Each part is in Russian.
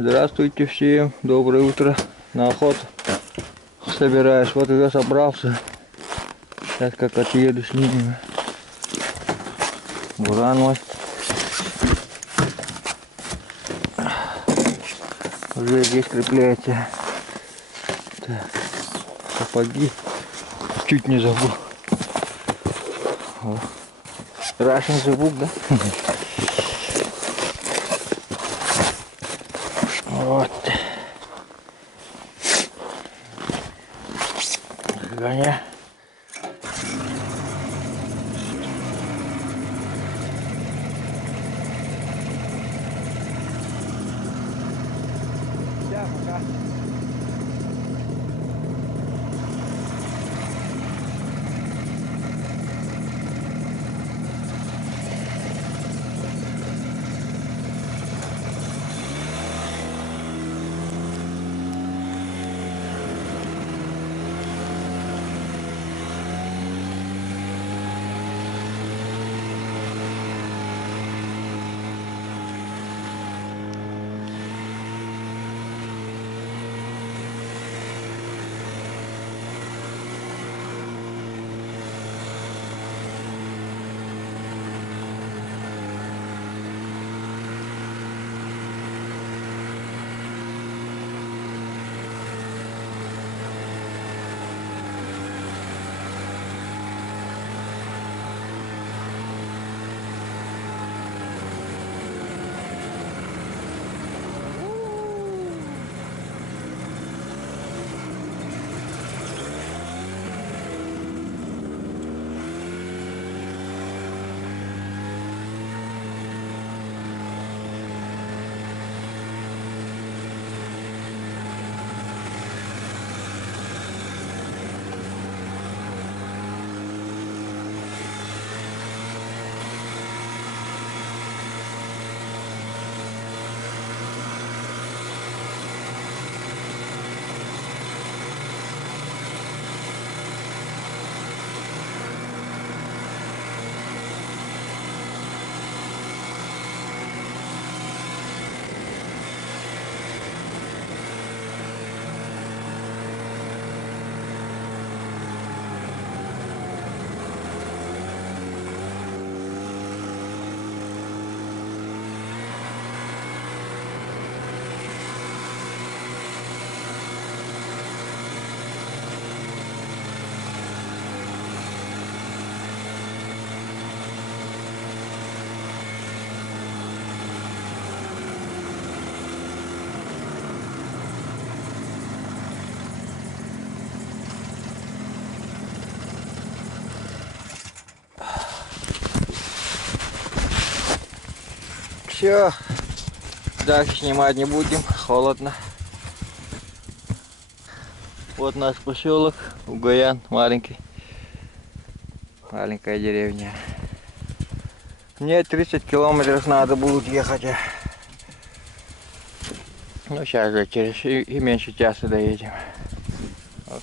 Здравствуйте всем, доброе утро. На охоту собираюсь, вот уже собрался. Сейчас как отъеду с ними. Буран мой. Уже здесь крепляется. Так, сапоги. Чуть не забыл. Russian звук, да? Вот. Гоня. Пока. Все, дальше снимать не будем, холодно. Вот наш поселок Угоян, маленький, маленькая деревня. Мне 30 километров надо будет ехать. Ну сейчас же через и меньше часа доедем. Вот.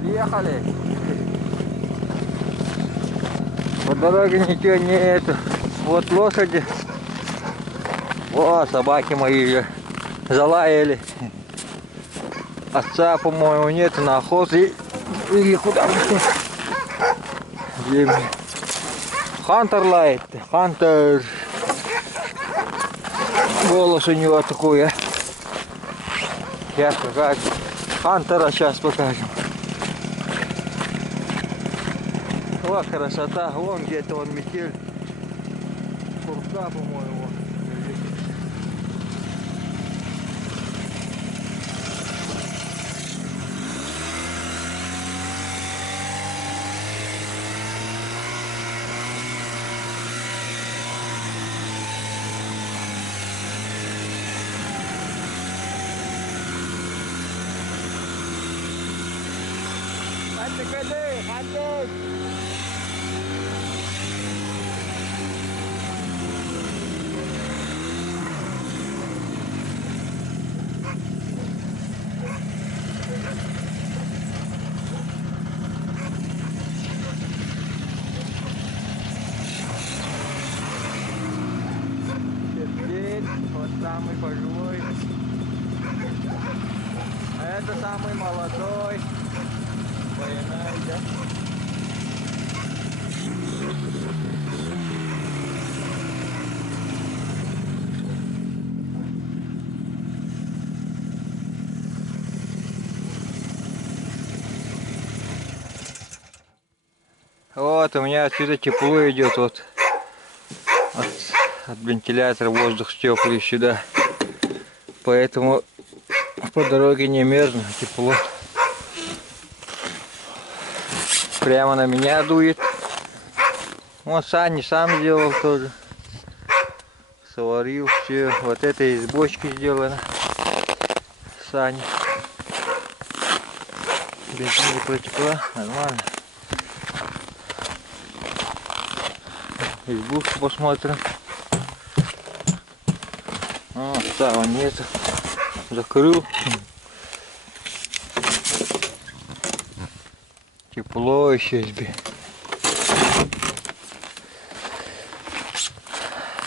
Приехали. По дороге ничего нету. Вот лошади. О, собаки мои ее залаяли. Отца, по-моему, нет на охоте. Или куда мы? Хантер лает. Хантер. Голос у него такой, а. Сейчас покажем. Хантера сейчас покажем. Вот красота. Вон где-то он метель. Курка, по-моему. Вот самый пожилой, а это самый молодой. Военный, да? Вот у меня отсюда тепло идет, вот от вентилятора воздух теплый сюда, поэтому по дороге не мерзну, тепло. Прямо на меня дует. Вот Саня сам сделал тоже, сварил все. Вот это из бочки сделано, Саня. Бензин не протекла, нормально. Избушку посмотрим. А, ставу нету. Закрыл. Тепло еще избе.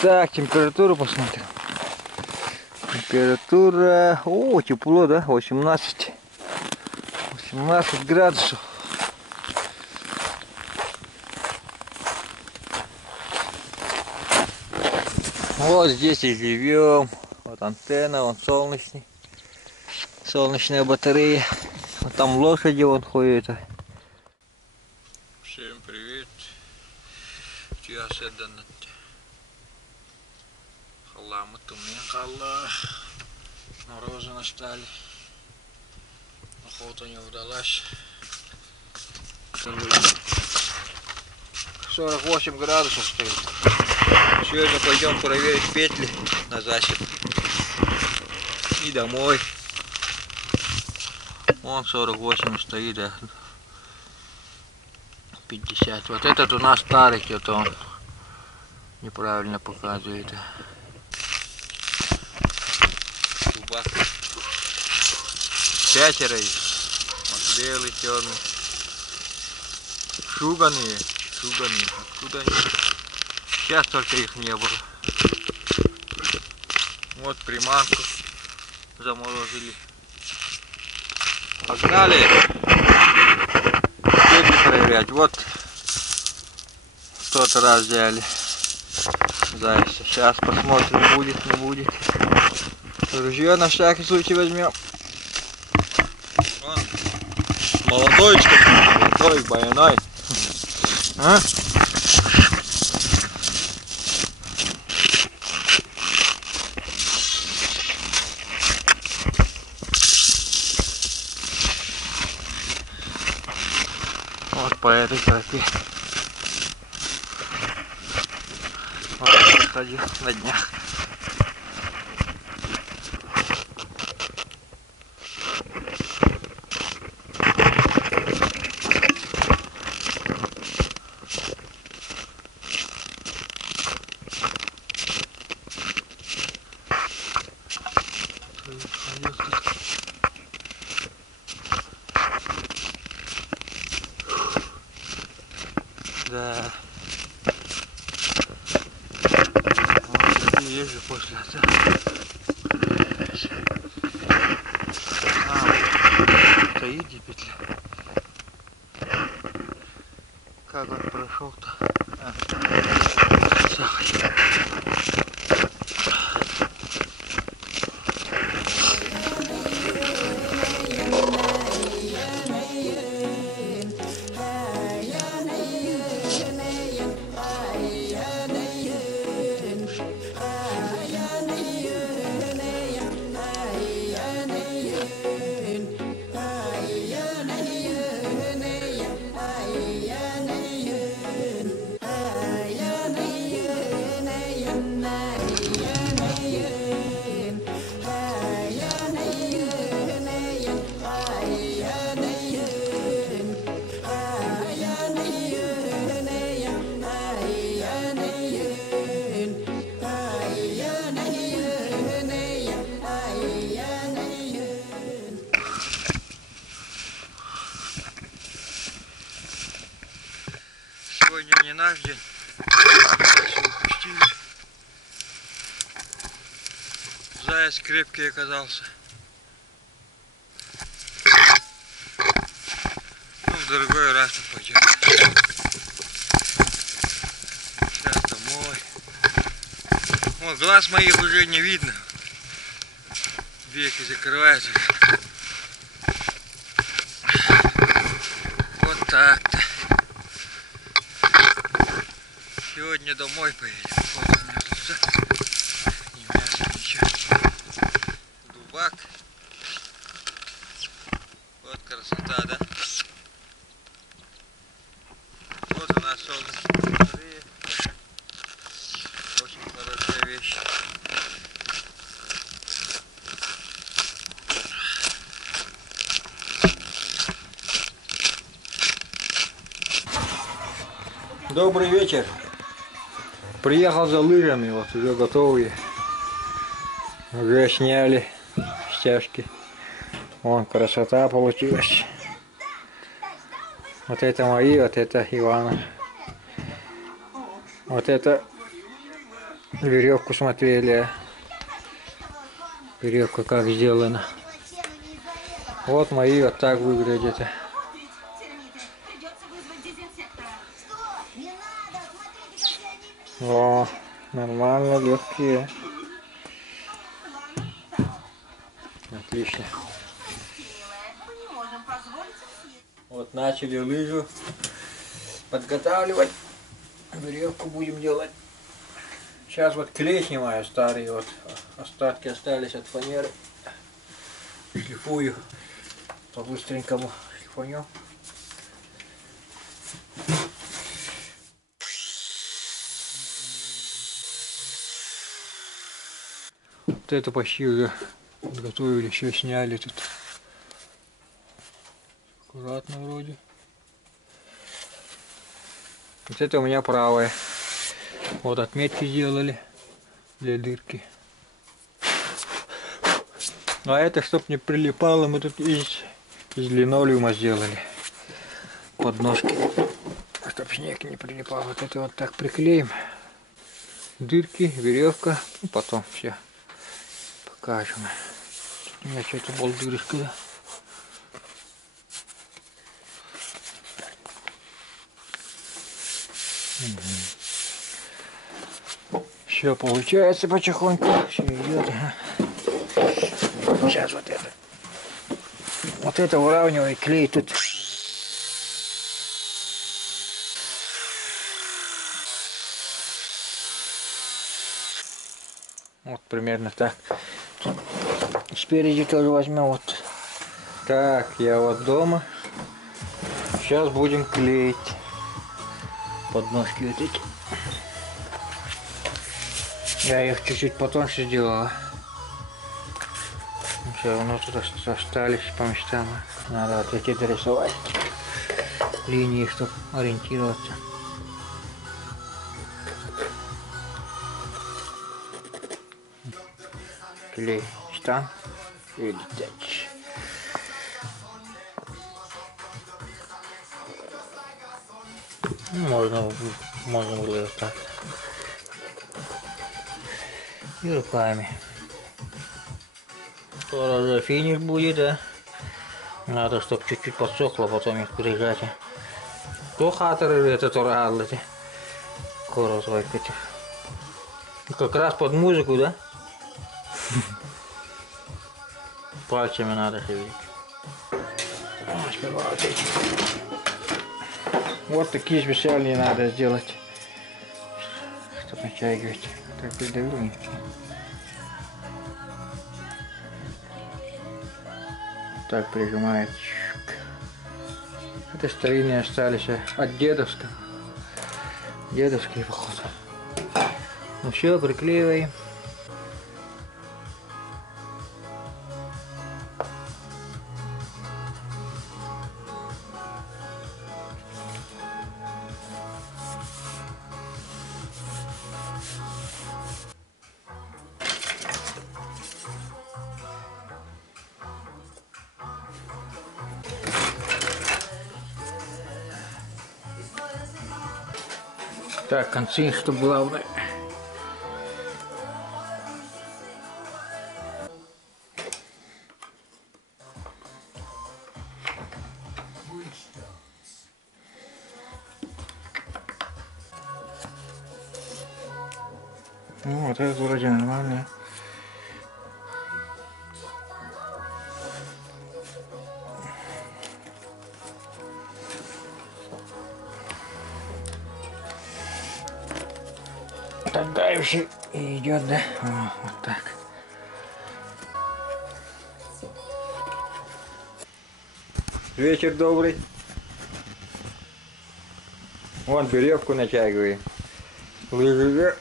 Так, температуру посмотрим. Температура... О, тепло, да? 18 градусов. Вот здесь и живем. Вот антенна, вон солнечный. Солнечная батарея. Вот там лошади вон ходят. Всем привет. Я седан. Халамы тумен халла. Морозы настали. Охота не удалась. 48 градусов стоит. Сегодня пойдем проверить петли на засип. И домой. Вон 48 стоит, да. 50. Вот этот у нас старый, что-то он неправильно показывает. Зубак. 5 их. Вот белый, черный. Шуганые. Откуда они? Сейчас только их не было. Вот приманку заморозили. Погнали. Петли проверять. Вот в тот раз взяли зайца. Сейчас посмотрим, будет, не будет. Ружье на всякий случай возьмем. Вон. Молодой, что ли? Молодой, баяной. А? Вот по этой тропе. Вот я ходил на днях. Да. Вот езжу после отца. стоит где петля. Как он прошел-то? Сегодня не наш день. Упустили. Заяц крепкий оказался. Ну, в другой раз пойдем. Сейчас домой. Вот, глаз моих уже не видно. Веки закрываются. Вот так-то. Сегодня домой поедем. Вот у меня тут все. Ни мяса, ничего. Дубак. Вот красота, да? Вот у нас солнечные батареи. Очень хорошая вещь. Добрый вечер. Приехал за лыжами, вот уже готовые. Уже сняли стяжки. Вон красота получилась. Вот это мои, вот это Ивана. Вот это веревку смотрели. Веревка как сделана. Вот мои, вот так выглядят. О, нормально, легкие. Отлично. Вот начали лыжу подготавливать. Веревку будем делать. Сейчас вот клей снимаю старый, вот остатки остались от фанеры. Шлифую. По-быстренькому шлифанем. Вот это почти уже подготовили, все сняли тут. Аккуратно вроде. Вот это у меня правая. Вот отметки сделали для дырки. А это, чтоб не прилипало, мы тут из линолеума сделали. Подножки. Чтоб снег не прилипал. Вот это вот так приклеим. Дырки, веревка. Ну, потом все покажем. У меня что-то был дырочка, да? Все получается потихоньку, все идет. Сейчас вот это выравнивает клей тут. Вот примерно так. Спереди тоже возьмем вот. Так, я вот дома. Сейчас будем клеить подножки вот эти. Я их чуть-чуть потоньше сделала. Все равно тут остались по местам. Надо вот эти дорисовать линии, чтобы ориентироваться. Клей штамп и летач. Можно было так. И руками. Скоро уже финиш будет, да? Надо, чтобы чуть-чуть подсохло, потом их прижать. То хатеры это туралити. Коротко. Как раз под музыку, да? Пальцами надо шевелить. Вот такие специальные надо сделать, чтобы натягивать. Так придавил. Так прижимает. Это старинные остались от дедовского. Дедовский походу. Ну все, приклеиваем. Так, концы, чтобы главное. Ну вот это вроде нормально. Так дальше и идет, да? О, вот так. Вечер добрый. Вон веревку натягиваем. Лыжи.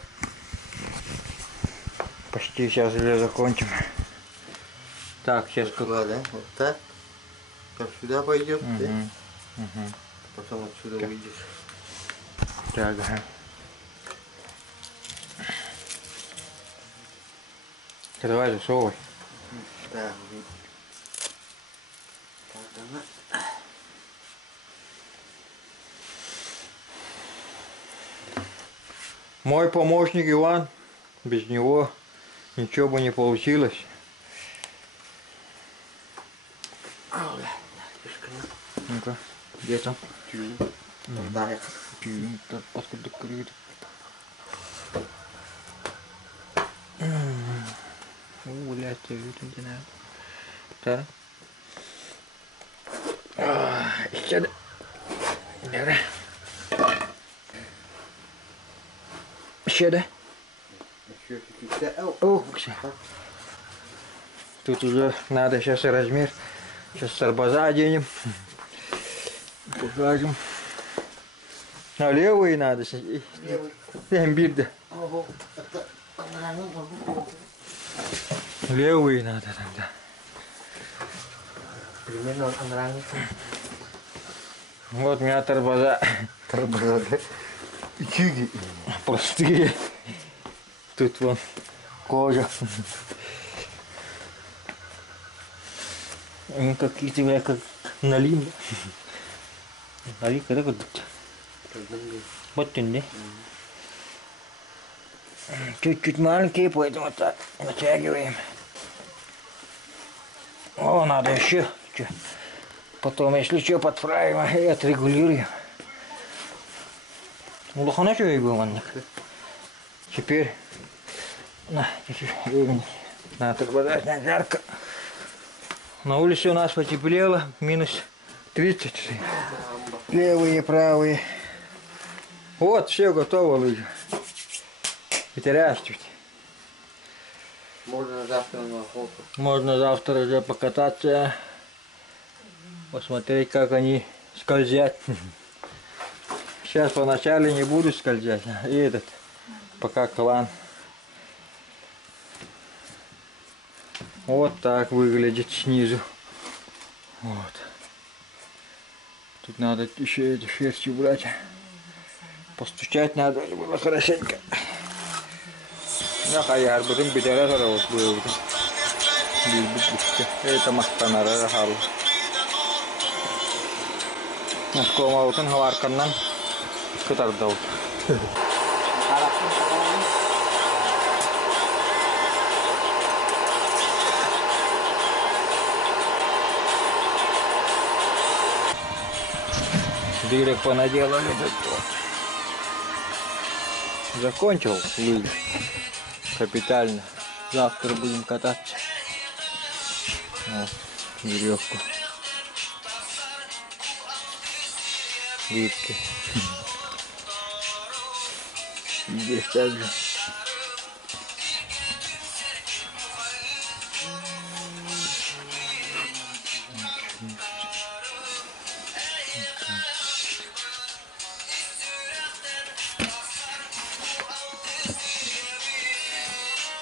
Почти сейчас уже закончим. Так, сейчас как... Да? Вот так. Как сюда пойдет, да? Угу. Потом отсюда Так. выйдешь. Так, ага. Давай засовывай. Да. Так, она. Мой помощник Иван. Без него ничего бы не получилось. Ну-ка, где там? Да. Так, откуда крыт? Блядь, я вижу, не знаю. Так. Еще да. Да. Еще да. Еще чуть-чуть. О, все. Тут уже надо сейчас размер. Сейчас торбоза оденем. Покажем. А левые надо. Левый. Имбирь, да. Ого. Это Левые надо тогда. примерно нравится. Вот у меня торбоза. Торбоза, да? Чуги. Простые. Тут вон кожа. Они какие-то меня как налим. Али, когда вот не. Чуть-чуть маленькие, поэтому так натягиваем. О, надо еще. Потом, если что, подправим и отрегулируем. Лохана что и был, манник. Теперь на, надо подать на жарко. На улице у нас потеплело, минус 30. Левые, правые. Вот, все готово, лыжи. Вытиряйте. Можно завтра на охоту. Можно завтра уже покататься, посмотреть, как они скользят. Сейчас поначалу не буду скользять, и этот, пока клан. Вот так выглядит снизу. Вот. Тут надо еще эту шерсть убрать. Постучать надо было хорошенько. Нахаяр будем бедера вот будет. Это махтанара халу. Наскома утен хаварканнан кытардау. Дырок понаделали тут вот. Закончил лыжи. Капитально. Завтра будем кататься. Вот, веревку. Витки. Здесь также.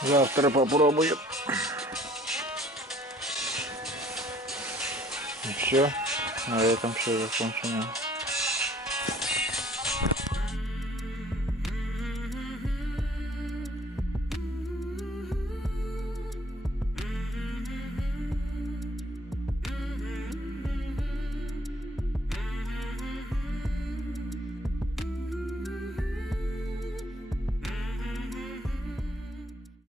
Завтра попробуем. И все. На этом все закончено.